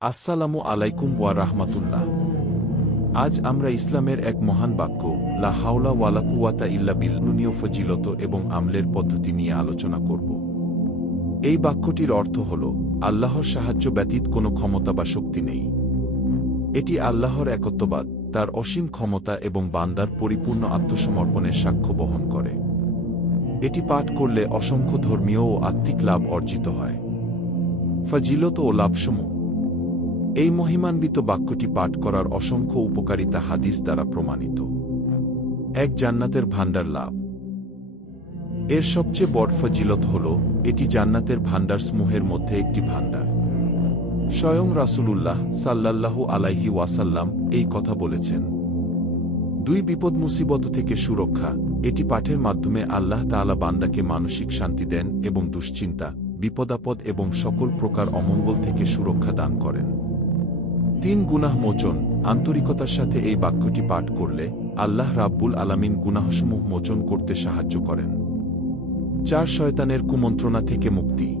আসসালামু আলাইকুম ওয়া রাহমাতুল্লাহ। আজ আমরা ইসলামের এক মহান বাক্য, লা হাওলা ওয়ালা কুওয়াতা ইল্লা বিল্লুনীয় ফজিলত এবং আমলের পদ্ধতি নিয়ে আলোচনা করব। এই বাক্যটির অর্থ হল, আল্লাহর সাহায্য ব্যতীত কোনো ক্ষমতা বা শক্তি নেই। এটি আল্লাহর একত্ববাদ, তার অসীম ক্ষমতা এবং বান্দার পরিপূর্ণ আত্মসমর্পণের সাক্ষ্য বহন করে। এটি পাঠ করলে অসংখ্য ধর্মীয় ও আত্মিক লাভ অর্জিত হয়। ফজিলত ও লাভসমূহ এই মহিমান্বিত বাক্যটি পাঠ করার অসংখ্য উপকারিতা হাদিস দ্বারা প্রমাণিত। এক জান্নাতের ভাণ্ডার লাভ। এর সবচেয়ে বড় ফজিলত হল, এটি জান্নাতের ভাণ্ডারসমূহের মধ্যে একটি ভাণ্ডার। স্বয়ং রাসূলুল্লাহ সাল্লাল্লাহু আলাইহি ওয়াসাল্লাম এই কথা বলেছেন। দুই বিপদ মুসিবত থেকে সুরক্ষা, এটি পাঠের মাধ্যমে আল্লাহ তাআলা বান্দাকে মানসিক শান্তি দেন এবং দুশ্চিন্তা, বিপদাপদ এবং সকল প্রকার অমঙ্গল থেকে সুরক্ষা দান করেন। তিন গুনাহ মোচন, আন্তরিকতার সাথে এই বাক্যটি পাঠ করলে আল্লাহ রাব্বুল আলামিন গুনাহসমূহ মোচন করতে সাহায্য করেন। চার শয়তানের কুমন্ত্রণা থেকে মুক্তি।